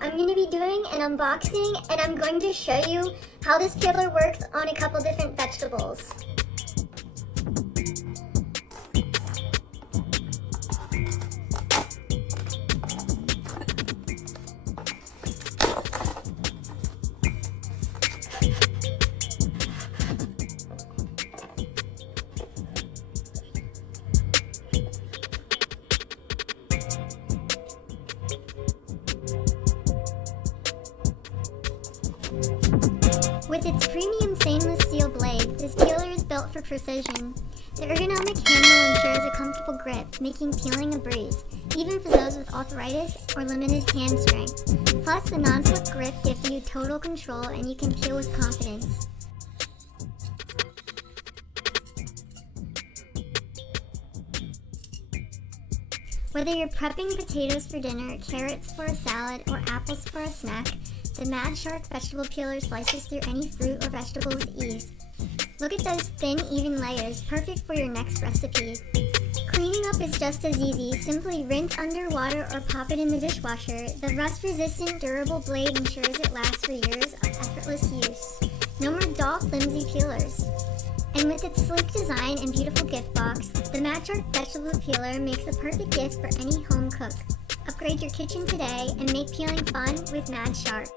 I'm going to be doing an unboxing and I'm going to show you how this peeler works on a couple different vegetables. With its premium stainless steel blade, this peeler is built for precision. The ergonomic handle ensures a comfortable grip, making peeling a breeze, even for those with arthritis or limited hand strength. Plus, the non-slip grip gives you total control and you can peel with confidence. Whether you're prepping potatoes for dinner, carrots for a salad, or apples for a snack, the Mad Shark vegetable peeler slices through any fruit or vegetable with ease. Look at those thin, even layers, perfect for your next recipe. Cleaning up is just as easy. Simply rinse under water or pop it in the dishwasher. The rust-resistant, durable blade ensures it lasts for years of effortless use. No more dull, flimsy peelers. And with its sleek design and beautiful gift box, the Mad Shark vegetable peeler makes the perfect gift for any home cook. Upgrade your kitchen today and make peeling fun with Mad Shark.